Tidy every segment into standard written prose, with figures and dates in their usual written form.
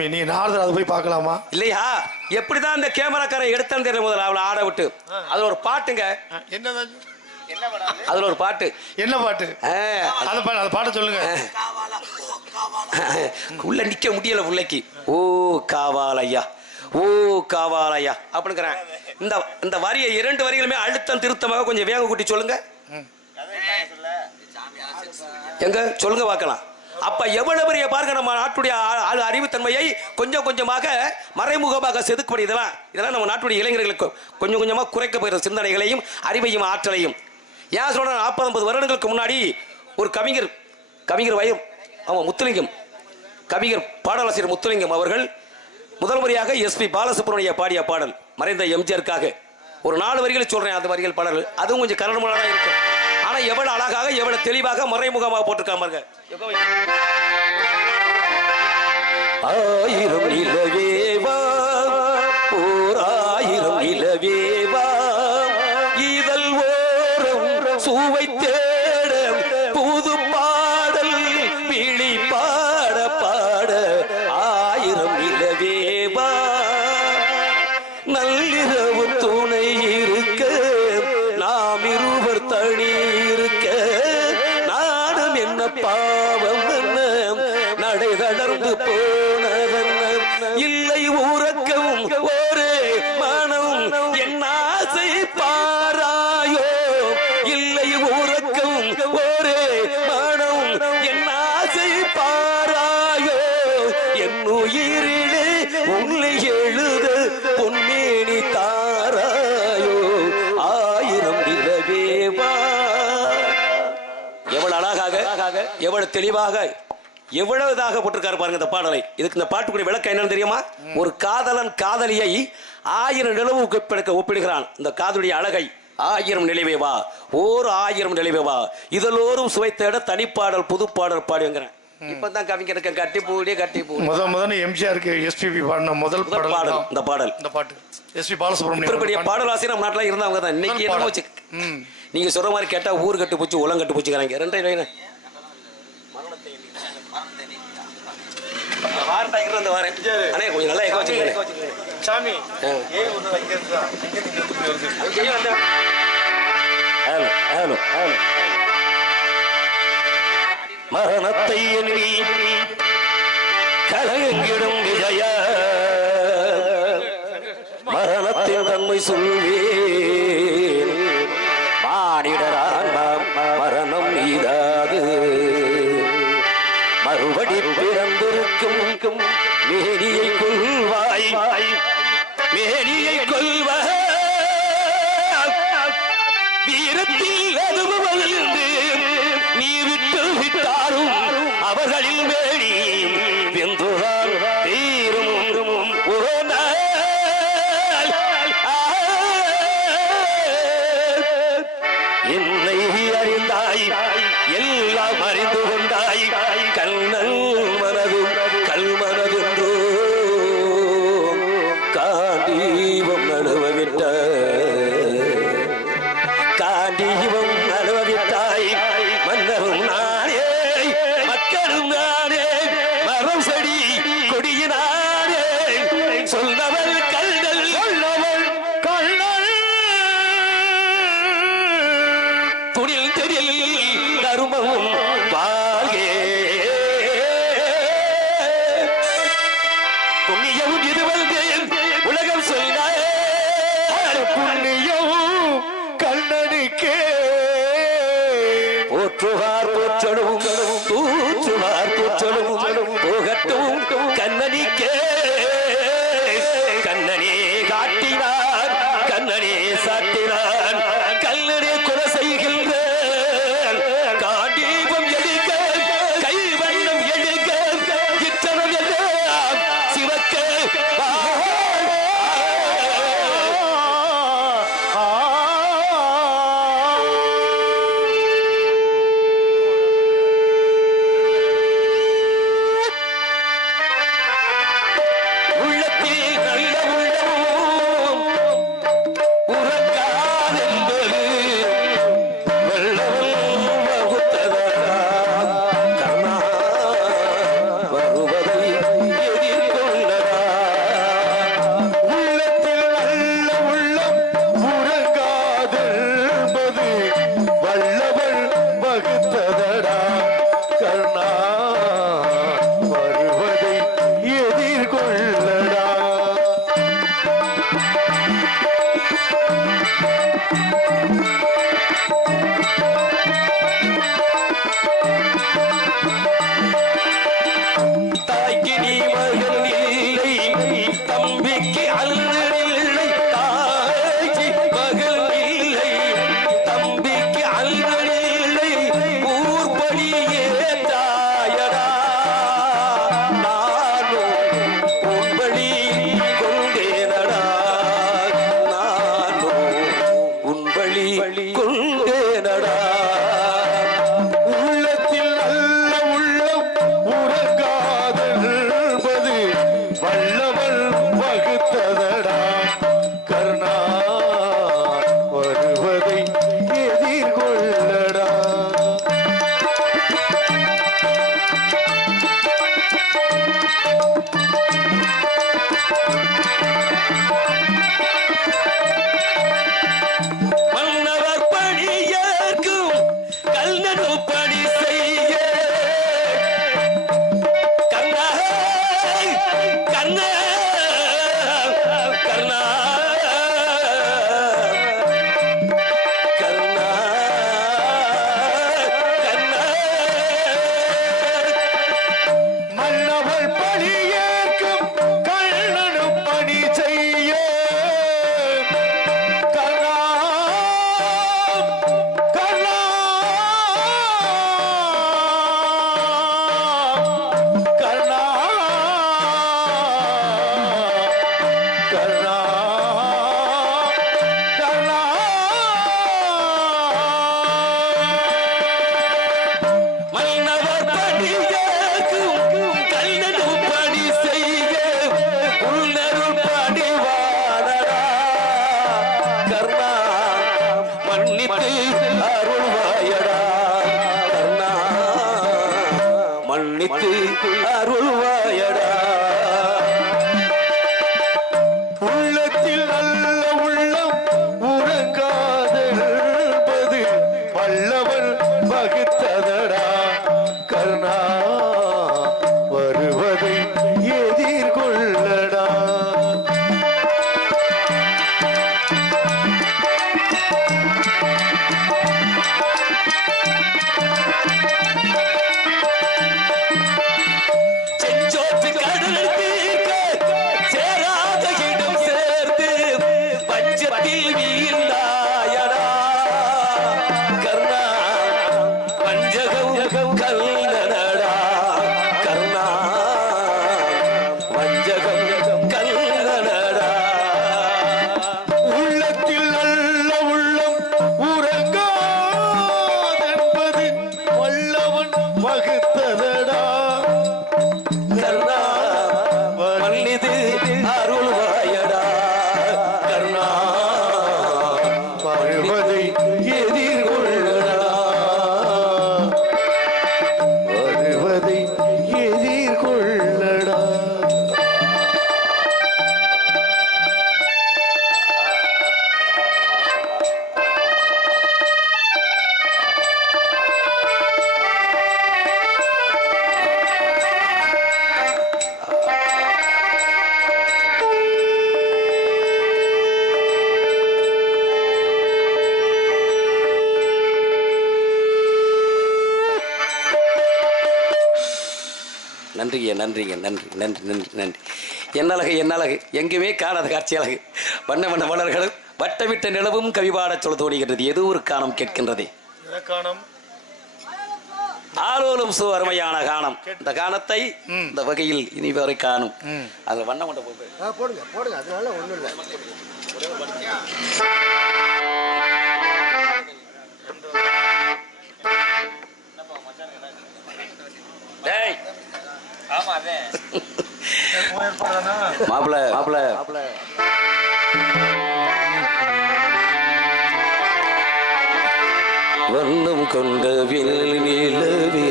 நீ நாரதர் அதை போய் பார்க்கலாமா இல்லையா? எப்படிதான் அந்த கேமராக்காரன் எடுத்தான்னு தெரியல. முதல்ல அவளை ஆட விட்டு அதுல ஒரு பாட்டுங்க. என்னதான் அதுல ஒரு பாட்டு. என்ன பாட்டு? அந்த பாட்டை சொல்லுங்க. உள்ள நிக்க முடியல பிள்ளைக்கு. ஓ காவாலையா, ஓ காவாலையா அப்படிங்கிறேன். இந்த வரியை 2 வரிகளுமே அழுத்தம் திருத்தமாக கொஞ்சம் வேக கூட்டி சொல்லுங்க. எங்க சொல்லுங்க பார்க்கலாம். அப்ப எவ்வளவு பெரிய பாருங்க நம்ம நாட்டுடைய அறிவுத்தன்மையை கொஞ்சம் கொஞ்சமாக மறைமுகமாக செதுக்கப்படி. இதெல்லாம் நம்ம நாட்டுடைய இளைஞர்களுக்கு கொஞ்சம் கொஞ்சமாக குறைக்கப்படுகிற சிந்தனைகளையும் அறிவையும் ஆற்றலையும். ஏன் சொல்ற 40-50 வருடங்களுக்கு முன்னாடி ஒரு கவிஞர் வயம் முத்துலிங்கம், கவிஞர் பாடலாசிரியர் முத்துலிங்கம் அவர்கள் முதல் முறையாக எஸ்பி பாலசுப்ரமணிய பாடிய பாடல் மறைந்த எம்ஜிஆருக்காக ஒரு 4 வரிகளை சொல்றேன். அந்த வரிகள் பாடல் அதுவும் கொஞ்சம் கரடுமுரடாக இருக்கும். ஆனா எவ்வளவு அழகாக எவ்வளவு தெளிவாக மறைமுகமாக போட்டிருக்காங்க. ஆயிரம் நிலவேவா ஓர் ஆயிரம் நிலவேவா இதழ் ஓரம் சுவை தேட புது பாடல் விழி பாட பாட ஆயிரம் நிலவேவா நள்ளிரவு துணை இருக்க நாம் இருவர் தனி இருக்க நானும் என்ன பாவம் நடை தளர்ந்து போனதென்ன இல்லை உறக்கம் ஒரே மனம் என் ஆசை பாராயோ இல்லை உறக்கம் ஒரே மனம் என் ஆசை பாராயோ என் உயிரிலே உன்னை எழுத பொன்னேனி தாராயோ ஆயிரம் நிலவேவா. எவ்வளவு அழகாக எவ்வளவு தெளிவாக எவ்வளவுதாக போட்டிருக்காரு பாருங்க இந்த பாடலை. இதுக்கு இந்த பாட்டுக்குரிய விளக்கம் என்னன்னு தெரியுமா? ஒரு காதலன் காதலியை 1000 நிலவு ஒப்பிடுகிறான். இந்த காதலுடைய அழகை 1000 நிலவேவா ஓர் 1000 நிலவேவா இதழோறும் சுவைத்தேட தனிப்பாடல் புதுப்பாடல் பாடுங்கிறேன். இப்பதான் கவிஞருக்கு கட்டி பூடி முதல் எம்ஜிஆருக்கு எஸ்பிபி பாடின முதல் பாடல் இந்த பாட்டு எஸ்பி பாலசுப்ரமணியம் பாடலாசிரியர் நம்ம நாட்டில் இருந்தவங்க தான். இன்னைக்கு என்ன வச்சு நீங்க சொல்ற மாதிரி கேட்டா ஊர் கட்டு போச்சு உலகம் கட்டு போச்சுக்கிறாங்க. 2 கொஞ்சம் நல்லா சாமி மரணத்தை எண்ணி கலங்கிடும் விஜய மரணத்தின் தன்மை சொல்வேன் மானிடரான் மரணம் நீதாது மறுபடி பிறந்திருக்கும் மேனியை கொள்வாய் மேனியை கொள்வாய் வீரத்தில் அதுவும் வளர்ந்து நீ விட்டு விட்டாரும் அவர்களில் வேடி வெந்துதான் தீரும் ஒரு நாள் என்னை அறிந்தாய் எல்லாம் அறிந்து கொண்டாய் கண்ணல் மனதும் கல்மனதென்றோ காண்டீவம் நழுவவிட்ட காண்டீவம் நழுவவிட்டாய் மன்னரும் நானே மக்களும் நானே மரம் செடி கொடியினானே சொன்னவள் கல்கள் சொல்லவள் கண்ணல் துணில் தெரியல் தருமமும் வாழ்கே புண்ணியம் இது வந்தேன் உலகம் சொன்னாய் புண்ணியம் கண்ணனுக்கே போற்றுவார் போற்றலும் தூற்றுவார் தூற்றலும் போகட்டும் கண்ணனிக்கே கண்ணனே காட்டினான் கண்ணனே சாட்டினான் கல்லனே கொலை செய்கின்ற காண்டீபம் எடுக்க கை வண்ணம் எடுக்க இத்தனம் எல்லாம் சிவக்க வல்லவன் வகுத்ததடா கர்ணா வருவதை எதிர்கொள்ளடா. மன்னவர் பணியேற்கும் கல்நடு பணி செய்ய கர்ணா கர்ணா கர்ணா கர்ணா கர்ணா மன்னவள் பணியேற்கும் கண்ணனு பணி செய்ய கர்ணா கர்ணா கர்ணா கர்ணா கர்ணா மன்னவர் பணியேற்கும் கல்நடு பணி செய்ய உள்நருள் பணிவாளரா கர்ணா மன்னித்து அருள்வாயடா கர்ணா மன்னித்து அருள்வாயடா. உள்ளத்தில் நல்ல உள்ளம் உறங்காதென்பது வல்லவன் வகுத்ததடா கர்ணா வருவதை எதிர்கொள்ளடா. செஞ்சோற்று கடல் தீர்க்க சேராத இடம் சேர்த்து பஞ்சத்தில் வீழ்ந்தாயடா கர்ணா வஞ்சகம் கல்லனடா கர்ணா வஞ்சகம் கல்லனடா. உள்ளத்தில் நல்ல உள்ளம் உறங்காதென்பது வல்லவன் வகுத்ததடா கர்ணா மன்னிது அருள்வாயடா கர்ணா வருவதை எதிர்கொள்ளடா வருவதை எதிர்கொள்ளடா. நன்றிங்க நன்றிங்க நன்றி நன்றி நன்றி நன்றி. என்னழகு என்னழகு எங்குமே காணாத காட்சி அழகு வண்ண வண்ண மலர்களும் வட்டமிட்ட நிலவும் கவிபாடச் சொல்ல தோணுகின்றது. ஏதோ ஒரு காணம் கேட்கின்றதே ஆலோலும் சு அருமையான காணம். இந்த காணத்தை இந்த வகையில் இனி வரை காணும் அதுல வண்ண மண்ட போடுங்க போடுங்க அதனால ஒண்ணும் இல்லை. மாப்பிள மாப்பிள வண்ணம் கொண்ட நிலவே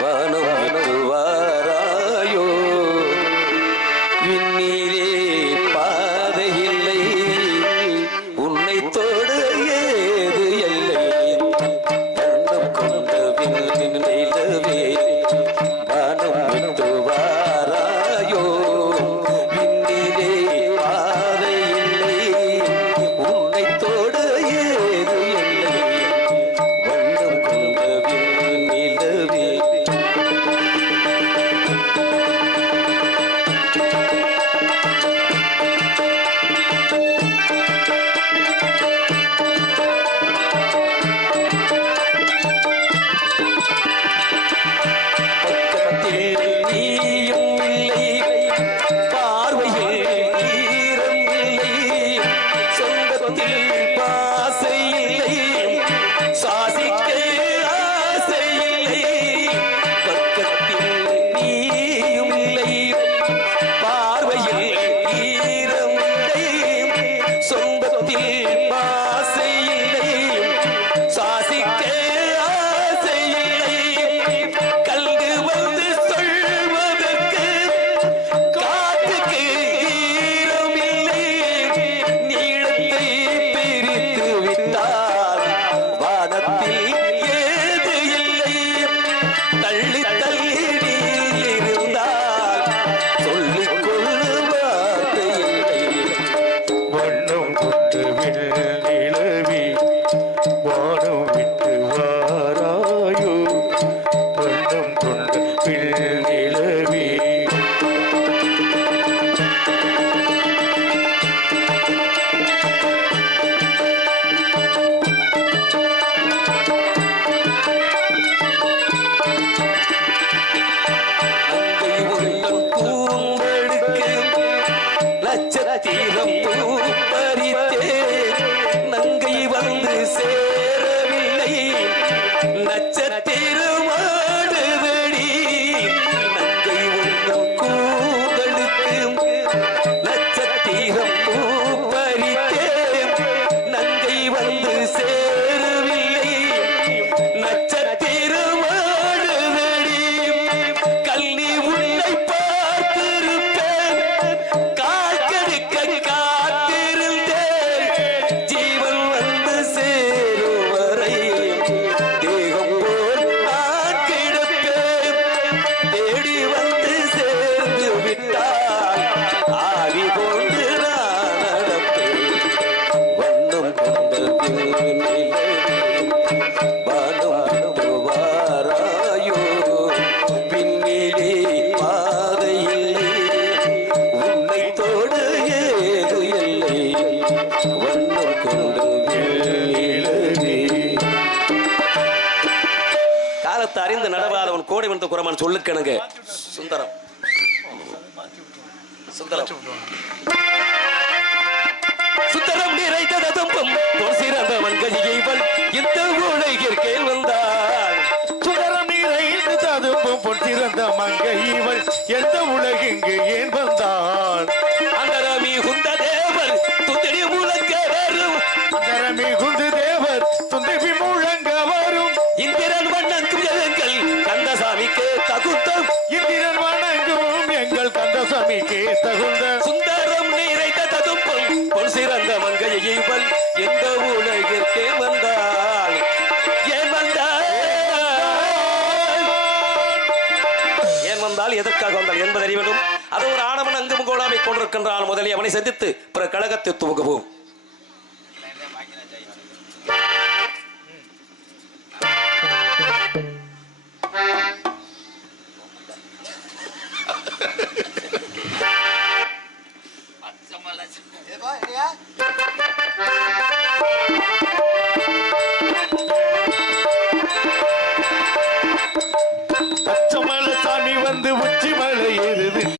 வானம் விட்டு வாராயோ விண்ணிலே பாதை இல்லை உன்னை தொட ஏது எல்லை வண்ணம் கொண்ட நிலவே வானம் விட்டு வாராயோ விண்ணிலே பாதை இல்லை உன்னை தொட ஏது எல்லை வண்ணம் கொண்ட நட்சத்திரம் பூ பறித்தே நங்கை வந்து சேரவில்லை நட்சத்திரம் ஆடுதடி நங்கை உண்ணும் கூந்தலுக்கு நட்சத்திரம் பூ பறித்தே நங்கை வந்து சேரவில்லை நட்சத்திரம் ஆடுதடி கல்வி உன்னை பார்த்திருப்பேன் கால் கடுக்க காத்திருந்தேன் ஜீவன் வந்து சேரும் வரை தேகம் போல் நான் கிடப்பேன் தேடி வந்து சேர்ந்து விட்டால் ஆவி போன்று நான் நடப்பேன் வண்ணம் கொண்ட பாடும் வாராயோ பின்னிலே பாதையில்லை உன்னை தோடு ஏது இல்லை வண்ணம் கொண்டு காலத்தை அறிந்து நடவாதவன் கோடை வந்த குரமான் சொல்லுக்கணுங்க சுந்தரம் சுந்தரம் சுந்தரம் நிறைந்த தும்பம் சிறந்த மண்கதியைவள் இந்த உலகிற்கே வந்தாள் சுடரம் நிறைந்து ததும்பும் பொன்சிறந்த மங்கை இவள் எந்த உலகெங்கு ஏன் வந்தாள் அந்தரமி குந்த தேவர் துதிரி முழங்க வரும் அந்தரமி குந்து தேவர் துந்தபி முழங்க வரும் இந்திரன் வண்ணங்கும் எங்கள் கந்தசாமிக்கு தகுந்தம் இந்திரன் வணங்கும் எங்கள் கந்தசாமிக்கு தகுந்த சுந்தரம் நிறைந்த ததும்பம் பொன் சிறந்த மங்கையைவள் எந்த உலகிற்கே வந்தாள் ஏன் வந்தாள் ஏன் வந்தால் எதற்காக வந்தாள் என்பதை அறிய வேண்டும் அது ஒரு ஆணவன் அங்கும் கோடாமை கொண்டிருக்கின்றான் முதலில் அவனை சந்தித்து பிற கழகத்தை துவங்குவோம்